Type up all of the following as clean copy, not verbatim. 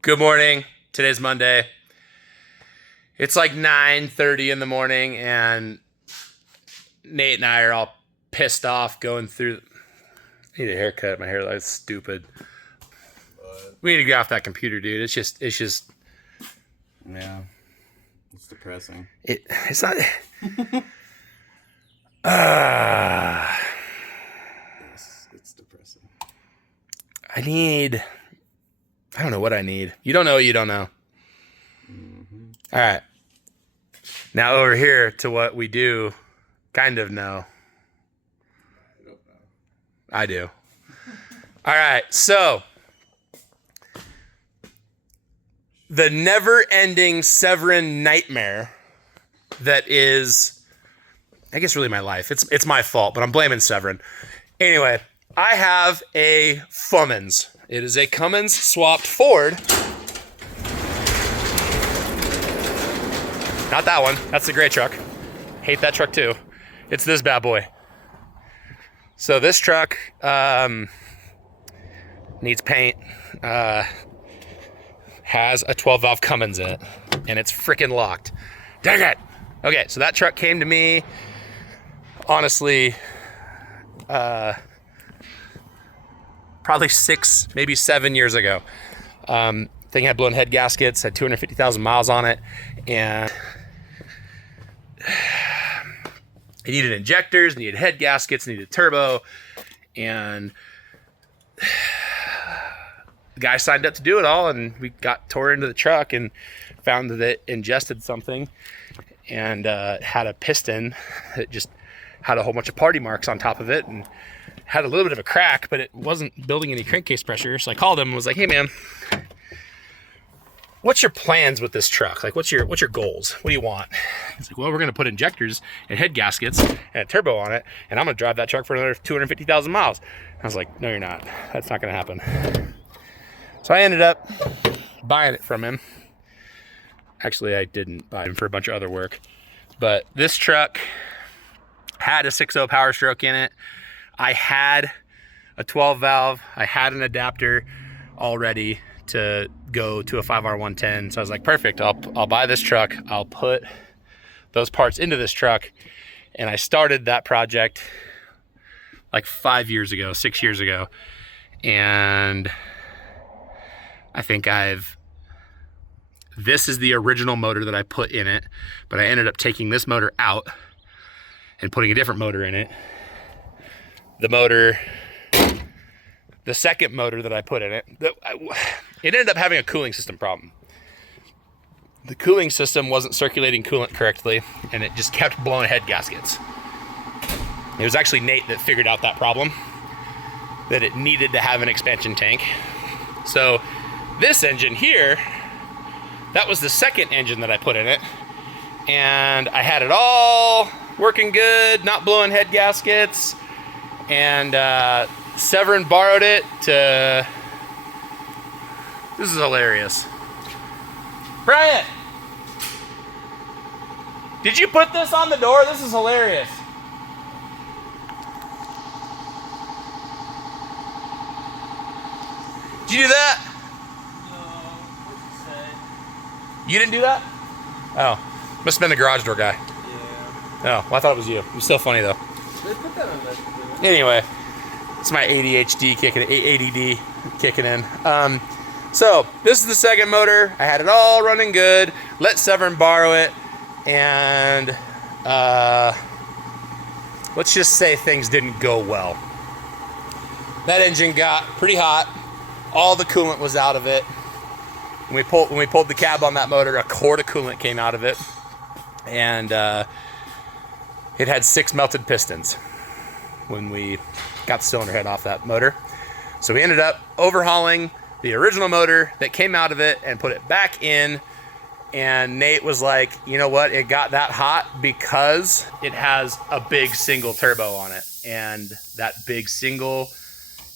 Good morning. Today's Monday. It's like 9:30 in the morning, and Nate and I are all pissed off going through. I need a haircut. My hair looks stupid. We need to get off that computer, dude. It's just. Yeah, it's depressing. It's not. Yes, it's depressing. I don't know what I need. You don't know what you don't know. Mm-hmm. All right. Now over here to what we do kind of know. I don't know. I do. All right. So the never-ending Severin nightmare that is, I guess, really my life. It's my fault, but I'm blaming Severin. Anyway, I have a Cummins. It is a Cummins swapped Ford. Not that one. That's the gray truck. Hate that truck too. It's this bad boy. So this truck needs paint. Has a 12-valve Cummins in it, and it's freaking locked. Dang it! Okay, so that truck came to me, honestly, probably 6, maybe 7 years ago. Thing had blown head gaskets, had 250,000 miles on it, and it needed injectors, needed head gaskets, needed turbo, and the guy signed up to do it all, and we tore into the truck and found that it ingested something and had a piston that just had a whole bunch of party marks on top of it and had a little bit of a crack, but it wasn't building any crankcase pressure. So I called him and was like, hey man, what's your plans with this truck? Like, what's your goals? What do you want? He's like, well, we're going to put injectors and head gaskets and a turbo on it, and I'm going to drive that truck for another 250,000 miles. I was like, no, you're not. That's not going to happen. So I ended up buying it from him. Actually, I didn't buy him for a bunch of other work. But this truck had a 6.0 Power Stroke in it. I had a 12-valve. I had an adapter already to go to a 5R110. So I was like, perfect. I'll buy this truck. I'll put those parts into this truck. And I started that project like 5 years ago, 6 years ago. And I think this is the original motor that I put in it, but I ended up taking this motor out and putting a different motor in it. The second motor that I put in it, it ended up having a cooling system problem. The cooling system wasn't circulating coolant correctly, and it just kept blowing head gaskets. It was actually Nate that figured out that problem, that it needed to have an expansion tank. So this engine here, that was the second engine that I put in it, and I had it all working good, not blowing head gaskets, and Severin borrowed it to, this is hilarious. Brian, did you put this on the door? This is hilarious. Did you do that? You didn't do that? Oh, must have been the garage door guy. Yeah. Oh, well, I thought it was you. It was still funny though. They put that on that. Anyway, it's my ADHD kicking, ADD kicking in. So this is the second motor. I had it all running good. Let Severin borrow it, and let's just say things didn't go well. That engine got pretty hot. All the coolant was out of it. When we pulled the cab on that motor, a quart of coolant came out of it, and it had 6 melted pistons when we got the cylinder head off that motor. So we ended up overhauling the original motor that came out of it and put it back in. And Nate was like, you know what? It got that hot because it has a big single turbo on it, and that big single,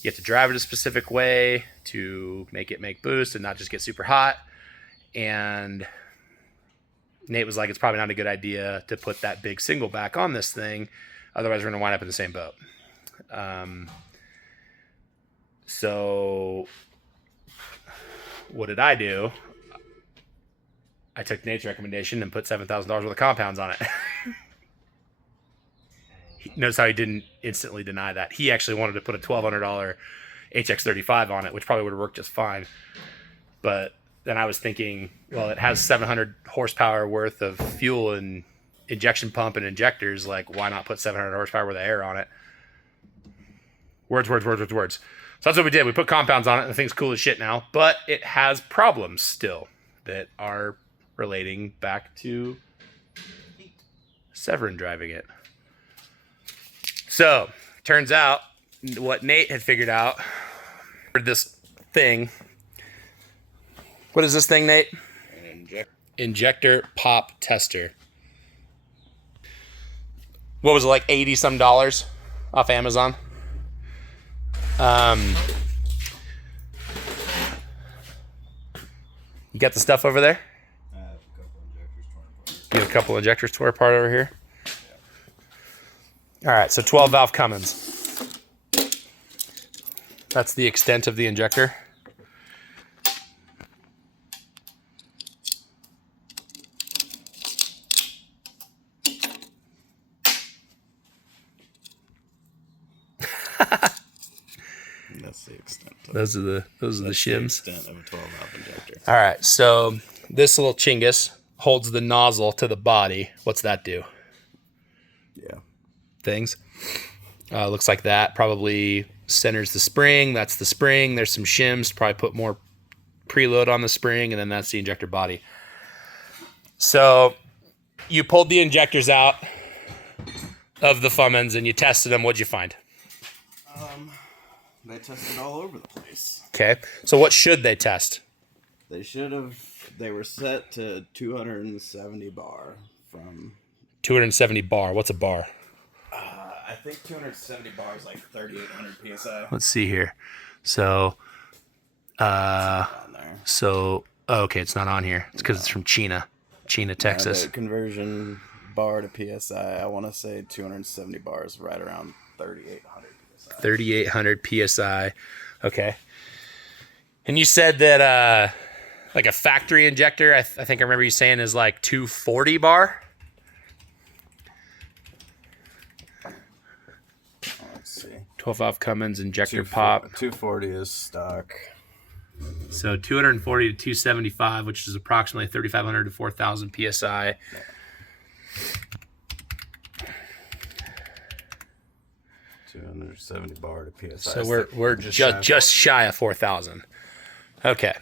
you have to drive it a specific way to make it make boost and not just get super hot. And Nate was like, it's probably not a good idea to put that big single back on this thing. Otherwise, we're going to wind up in the same boat. So what did I do? I took Nate's recommendation and put $7,000 worth of compounds on it. Notice how he didn't instantly deny that. He actually wanted to put a $1,200 HX35 on it, which probably would have worked just fine. But then I was thinking, well, it has 700 horsepower worth of fuel and injection pump and injectors. Like, why not put 700 horsepower worth of air on it? Words. So that's what we did. We put compounds on it, and the thing's cool as shit now. But it has problems still that are relating back to Severin driving it. So, turns out what Nate had figured out for this thing. What is this thing, Nate? An Injector pop tester. What was it, like $80 some off Amazon? You got the stuff over there? I have a couple injectors torn apart. You have a couple injectors tore apart over here? All right, so 12 valve Cummins. That's the extent of the injector. That's the extent. Those are the shims. Extent of a 12 valve injector. All right, so this little chingus holds the nozzle to the body. What's that do? Yeah. Things. Looks like that. Probably centers the spring. That's the spring. There's some shims to probably put more preload on the spring, and then that's the injector body. So you pulled the injectors out of the Cummins and you tested them. What'd you find? They tested all over the place. Okay. So what should they test? They were set to 270 bar from... 270 bar. What's a bar? I think 270 bar is like 3,800 PSI. Let's see here. So, On there. okay, it's not on here. It's because it's from China, Texas. The conversion bar to PSI, I want to say 270 bars, right around 3,800 PSI. 3,800 PSI. Okay. And you said that, like a factory injector, I think I remember you saying is like 240 bar. Let's see. 12 valve Cummins injector pop. 240 is stock. So 240 to 275, which is approximately 3,500 to 4,000 PSI. 270 bar to PSI. So we're just shy of 4,000. Okay.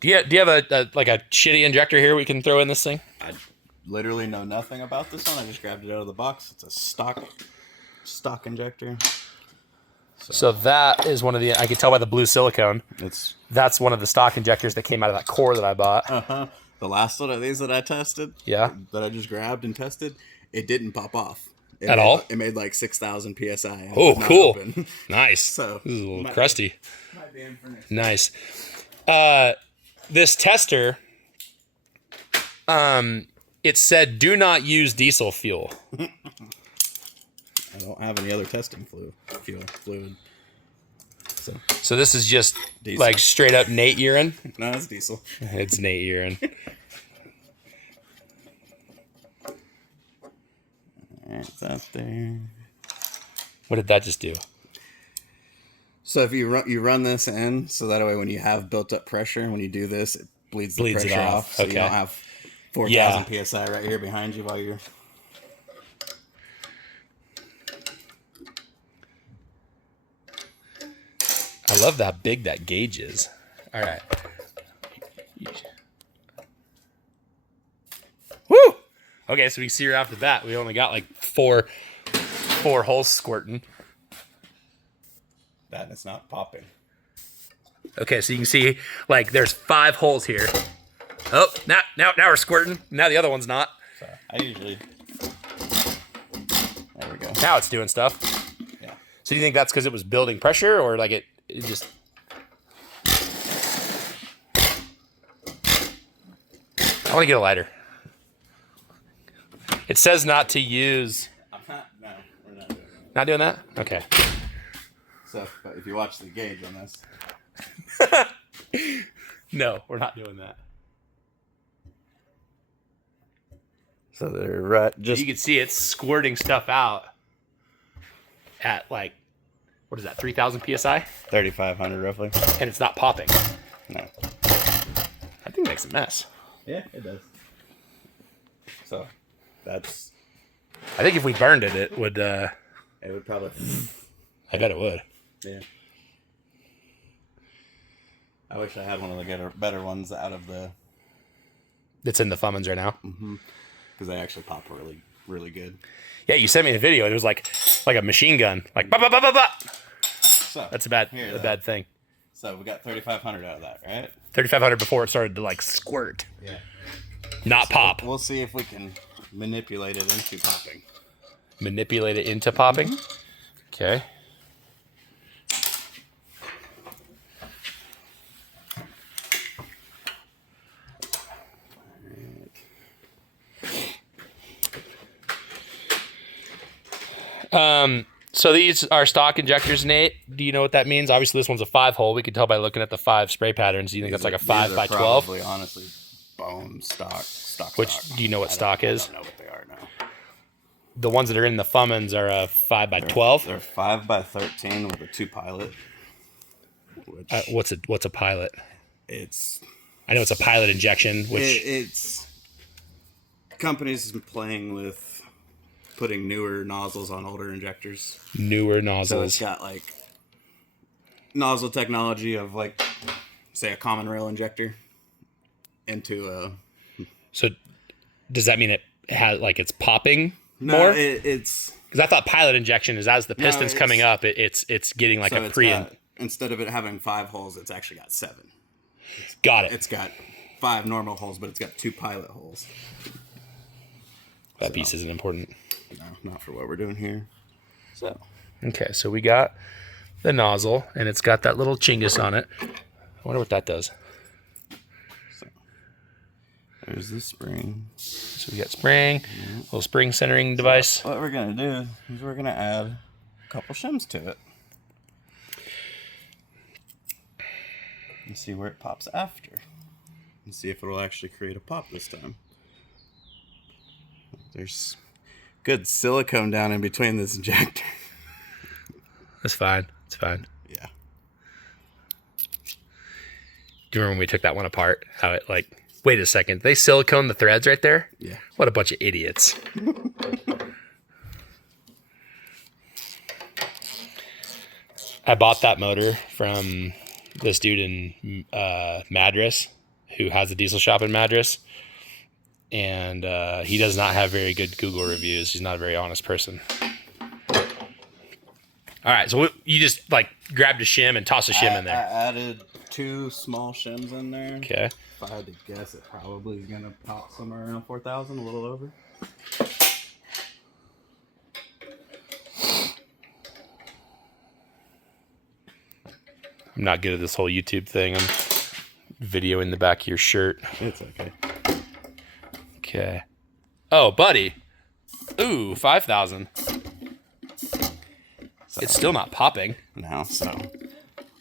Do you have a shitty injector here we can throw in this thing? I literally know nothing about this one. I just grabbed it out of the box. It's a stock injector. So that is one of the, I can tell by the blue silicone. That's one of the stock injectors that came out of that core that I bought. The last one of these that I tested, yeah, that I just grabbed and tested, it didn't pop off. At all? It made like 6,000 PSI. Oh, cool. Open. Nice. So this is a little crusty. Might be in for next. Nice. This tester, it said do not use diesel fuel. I don't have any other testing fluid. So this is just diesel. Like straight up Nate urine? No, it's diesel. It's Nate urine. Alright, it's out there. What did that just do? So if you run this in, so that way when you have built up pressure, when you do this, it bleeds the pressure off. So okay. you don't have 4,000 PSI right here behind you while you're... I love how big that gauge is. All right. Woo! Okay, so we can see right off the bat, we only got like four holes squirting. That is not popping. Okay, so you can see like there's 5 holes here. Oh, now we're squirting. Now the other one's not. So I usually... There we go. Now it's doing stuff. Yeah. So do you think that's because it was building pressure, or like it just... I want to get a lighter. It says not to use... No, we're not doing that. Not doing that? Okay. So if you watch the gauge on this... No, we're not doing that. So they're right. Just You can see it's squirting stuff out at like, what is that, 3,000 psi? 3,500 roughly. And it's not popping. No. That thing makes a mess. Yeah, it does. So that's. I think if we burned it, it would. It would probably. I bet it would. Yeah. I wish I had one of the better ones out of the. It's in the Cummins right now. Because they actually pop really, really good. Yeah, you sent me a video. It was like a machine gun, like ba ba ba ba ba. So That's a bad thing. So we got 3,500 out of that, right? 3,500 before it started to like squirt, Yeah. not pop. We'll see if we can manipulate it into popping. Manipulate it into popping. Okay. So these are stock injectors, Nate. Do you know what that means? Obviously, this one's a 5-hole. We can tell by looking at the 5 spray patterns. Do you think that's like a 5 by 12? Probably, honestly, bone stock. Which stock. do you know what stock is? I don't know what they are now. The ones that are in the Cummins are a 5 by 12. They're 5 by 13 with a 2 pilot. Which What's a pilot? it's I know it's a pilot injection. Which it's companies playing with putting newer nozzles on older injectors. newer So nozzles. it's got like nozzle technology of like, say, a common rail injector into a. So does that mean it has like it's popping No, more? it's Because I thought pilot injection is as the piston's it's- coming up, it's getting like so a it's pre. got, instead of it having 5 holes, it's actually got 7. Got it. It's got 5 normal holes, but it's got 2 pilot holes. That piece isn't important. No, not for what we're doing here. So Okay, so we got the nozzle, and it's got that little chingus on it. I wonder what that does. there's the spring. So we got spring, little spring centering device. What we're gonna do is we're gonna add a couple shims to it and see where it pops after, and see if it'll actually create a pop this time. There's good silicone down in between this injector. That's fine. It's fine. Yeah. Do you remember when we took that one apart? How it like, wait a second, they silicone the threads right there? Yeah. What a bunch of idiots. I bought that motor from this dude in Madras who has a diesel shop in Madras. And he does not have very good Google reviews. He's not a very honest person. All right, so you just like grabbed a shim and tossed a shim in there. I added 2 small shims in there. Okay. If I had to guess, it probably is gonna pop somewhere around 4,000, a little over. I'm not good at this whole YouTube thing. I'm videoing the back of your shirt. It's okay. Okay. Oh, buddy. Ooh, 5,000. So, It's still not popping. no. So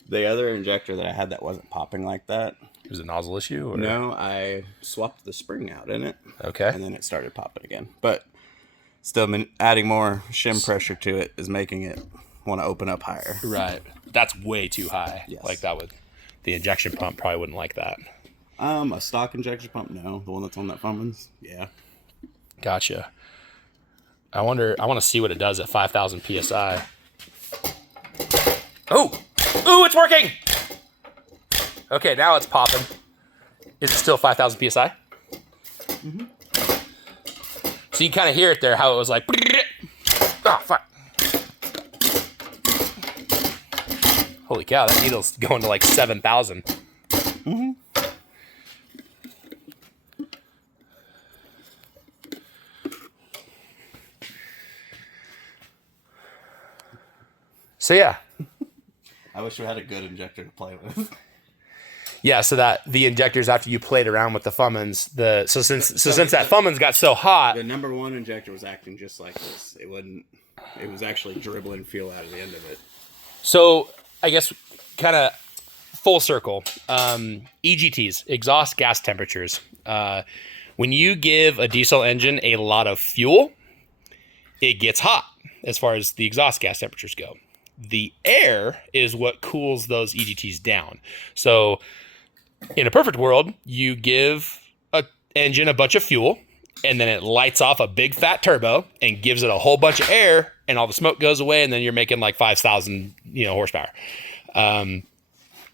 the other injector that I had that wasn't popping like that. Is it a nozzle issue? Or? No, I swapped the spring out in it, Okay. and then it started popping again. But still, adding more shim pressure to it is making it want to open up higher. Right. That's way too high. Yes. Like that would, the injection pump probably wouldn't like that. A stock injection pump, no. The one that's on that Cummins, yeah. Gotcha. I want to see what it does at 5,000 PSI. Oh! Ooh, it's working! Okay, now it's popping. Is it still 5,000 PSI? Mm-hmm. So you kind of hear it there, how it was like... Oh, fuck. Holy cow, that needle's going to like 7,000. Mm-hmm. So yeah. I wish we had a good injector to play with. Yeah, so that the injectors after you played around with the Cummins, since that Cummins got so hot, The number 1 injector was acting just like this. It was actually dribbling fuel out of the end of it. so I guess kind of full circle. EGTs, exhaust gas temperatures. When you give a diesel engine a lot of fuel, it gets hot as far as the exhaust gas temperatures go. The air is what cools those EGTs down. So in a perfect world, you give an engine a bunch of fuel, and then it lights off a big fat turbo and gives it a whole bunch of air, and all the smoke goes away, and then you're making like 5,000 horsepower.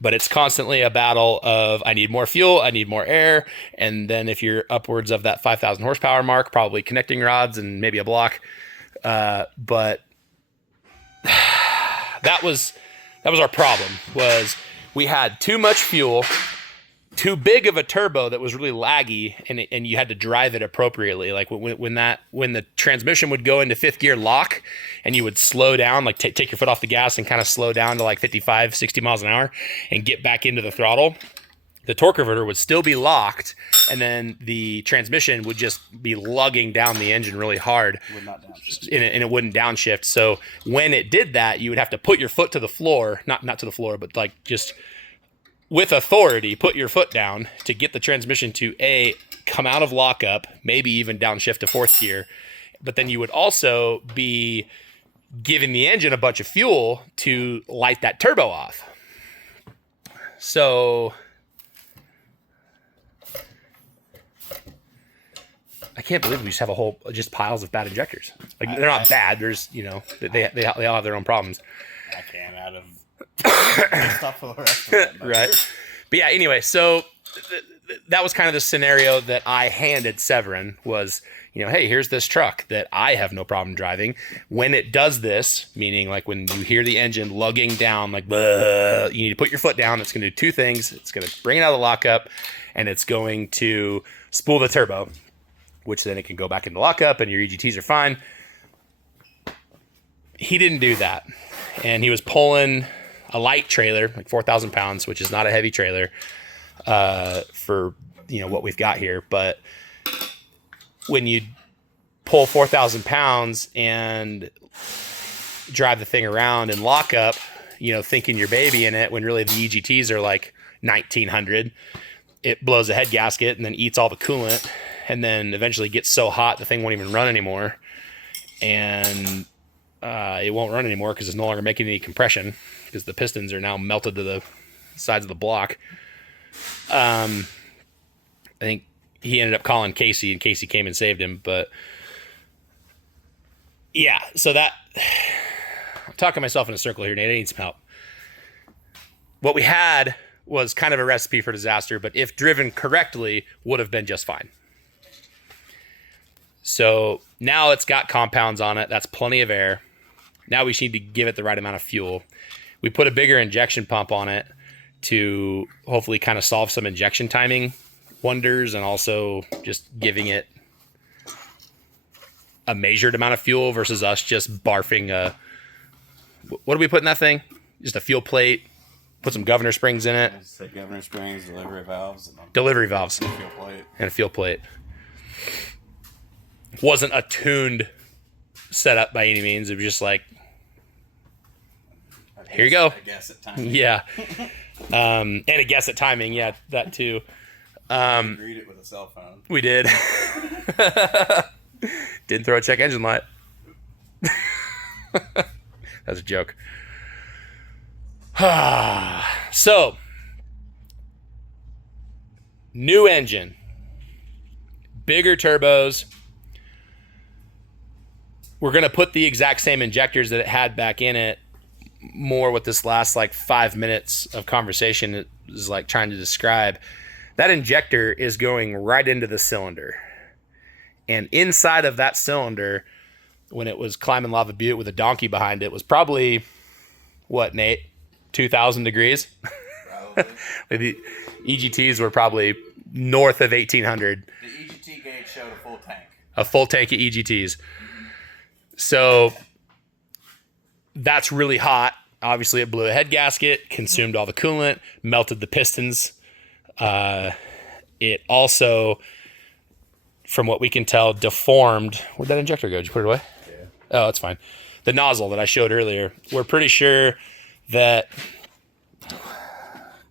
But it's constantly a battle of, I need more fuel, I need more air. And then if you're upwards of that 5,000 horsepower mark, probably connecting rods and maybe a block. But that was our problem, was we had too much fuel, too big of a turbo that was really laggy, and you had to drive it appropriately. Like when the transmission would go into fifth gear lock and you would slow down, like take your foot off the gas and kind of slow down to like 55, 60 miles an hour and get back into the throttle, the torque converter would still be locked, and then the transmission would just be lugging down the engine really hard. It would not downshift. And it wouldn't downshift. So when it did that, you would have to put your foot to the floor, not to the floor, but like just with authority, put your foot down to get the transmission to come out of lockup, maybe even downshift to fourth gear. But then you would also be giving the engine a bunch of fuel to light that turbo off. So I can't believe we just have just piles of bad injectors. Like, they're not bad. There's, they all have their own problems. I came out of stuff for the rest of it. Right. But yeah, anyway, so that was kind of the scenario that I handed Severin was, hey, here's this truck that I have no problem driving. When it does this, meaning like when you hear the engine lugging down, like, you need to put your foot down. It's going to do two things. It's going to bring it out of the lockup, and it's going to spool the turbo, which then it can go back into lockup and your EGTs are fine. He didn't do that. And he was pulling a light trailer, like 4,000 pounds, which is not a heavy trailer for what we've got here. But when you pull 4,000 pounds and drive the thing around and lock up, thinking you're baby in it, when really the EGTs are like 1,900, it blows a head gasket and then eats all the coolant, and then eventually gets so hot the thing won't even run anymore. And it won't run anymore because it's no longer making any compression because the pistons are now melted to the sides of the block. I think he ended up calling Casey, and Casey came and saved him. But yeah, so that, I'm talking myself in a circle here, Nate. I need some help. What we had was kind of a recipe for disaster, but if driven correctly, would have been just fine. So now it's got compounds on it. That's plenty of air. Now we just need to give it the right amount of fuel. We put a bigger injection pump on it to hopefully kind of solve some injection timing wonders, and also just giving it a measured amount of fuel versus us just barfing what do we put in that thing? Just a fuel plate, put some governor springs in it. Governor springs, delivery valves. And a fuel plate. And a fuel plate. Wasn't a tuned setup by any means. It was just like, here you go. I guess at timing. Yeah. And a guess at timing. Yeah, that too. We agreed it with a cell phone. We did. Didn't throw a check engine light. That's a joke. So, new engine, bigger turbos. We're going to put the exact same injectors that it had back in it. More what this last 5 minutes of conversation is like trying to describe. That injector is going right into the cylinder. And inside of that cylinder, when it was climbing Lava Butte with a donkey behind it, was probably, what, Nate? 2,000 degrees? Probably. The EGTs were probably north of 1,800. The EGT gauge showed a full tank. A full tank of EGTs. So that's really hot. Obviously, it blew a head gasket, consumed all the coolant, melted the pistons. It also, from what we can tell, deformed. Where'd that injector go? Did you put it away? Yeah. Oh, it's fine. The nozzle that I showed earlier, we're pretty sure that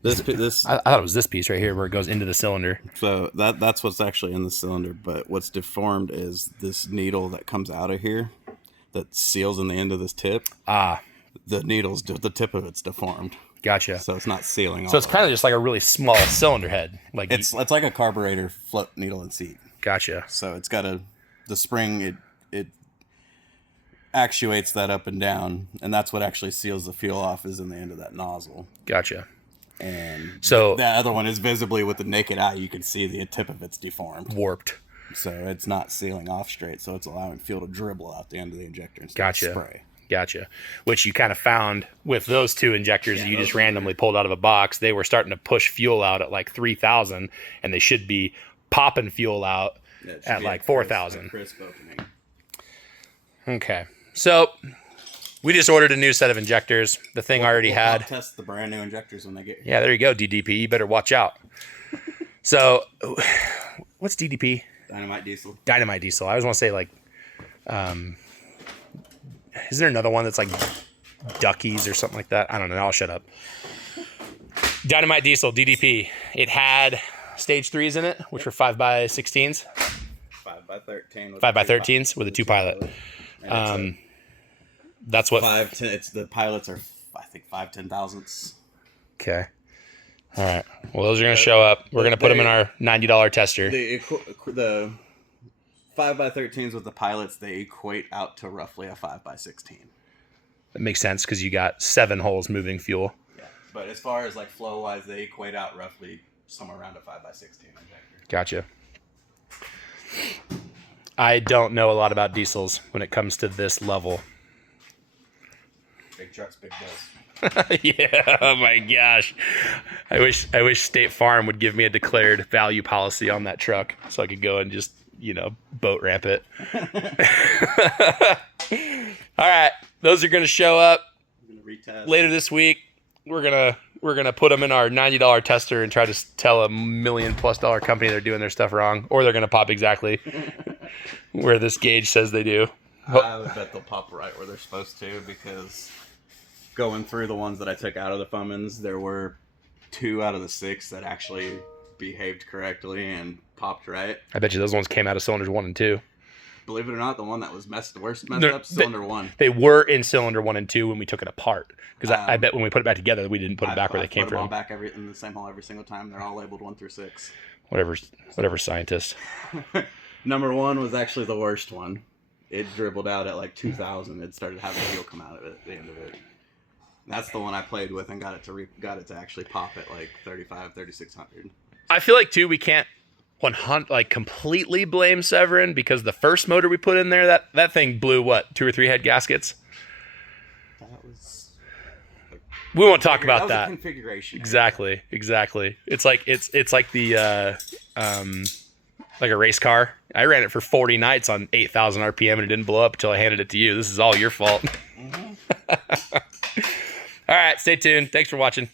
I thought it was this piece right here where it goes into the cylinder. So that's what's actually in the cylinder, but what's deformed is this needle that comes out of here that seals in the end of this tip. The needle's the tip of it's deformed. Gotcha. So it's not sealing. So it's kind of just like a really small cylinder head. Like it's like a carburetor float needle and seat. Gotcha. So it's got the spring. It actuates that up and down, and that's what actually seals the fuel off is in the end of that nozzle. Gotcha. And so the other one is visibly with the naked eye, you can see the tip of it's deformed, warped. So it's not sealing off straight. So it's allowing fuel to dribble out the end of the injector instead Gotcha. of spray. Gotcha. Which you kind of found with those two injectors that you just randomly pulled out of a box. They were starting to push fuel out at like 3,000, and they should be popping fuel out at like 4,000. Crisp opening. Okay. So we just ordered a new set of injectors. The thing already had. I'll test the brand new injectors when they get here. Yeah, there you go, DDP. You better watch out. So, what's DDP? Dynamite diesel. Dynamite diesel. I always want to say like, isn't there another one that's like Duckies or something like that? I don't know. I'll shut up. Dynamite diesel, DDP. It had stage 3s in it, which were 5x16s. 5x13. 5x13s with a 2 pilot. That's what 5/10. It's the pilots are, I think, 5/10,000ths. Okay. All right. Well, those are going to show up. We're going to put them in our $90 tester. The 5x13s with the pilots, they equate out to roughly a 5x16. That makes sense because you got 7 holes moving fuel. Yeah, but as far as like flow wise, they equate out roughly somewhere around a 5x16 injector. Gotcha. I don't know a lot about diesels when it comes to this level. Big trucks, big bills. Yeah, oh my gosh. I wish State Farm would give me a declared value policy on that truck so I could go and just, boat ramp it. All right, those are going to show up later this week. We're gonna put them in our $90 tester and try to tell $1 million+ company they're doing their stuff wrong, or they're gonna pop exactly where this gauge says they do. I would bet they'll pop right where they're supposed to, because going through the ones that I took out of the Cummins, there were 2 out of the 6 that actually behaved correctly and popped right. I bet you those ones came out of cylinders 1 and 2. Believe it or not, the one that was messed up, cylinder 1. They were in cylinder 1 and 2 when we took it apart. Because I bet when we put it back together, we didn't put it back where they came from. Put them all back in the same hole every single time. They're all labeled 1 through 6. Whatever scientist. Number 1 was actually the worst one. It dribbled out at like 2,000. It started having fuel come out of it at the end of it. That's the one I played with and got it to actually pop at like 3,600. I feel like too we can't completely blame Severin, because the first motor we put in there, that thing blew 2 or 3 head gaskets. We won't talk about that. Was a configuration. Exactly. It's like the like a race car. I ran it for 40 nights on 8,000 RPM and it didn't blow up until I handed it to you. This is all your fault. Mm-hmm. All right, stay tuned. Thanks for watching.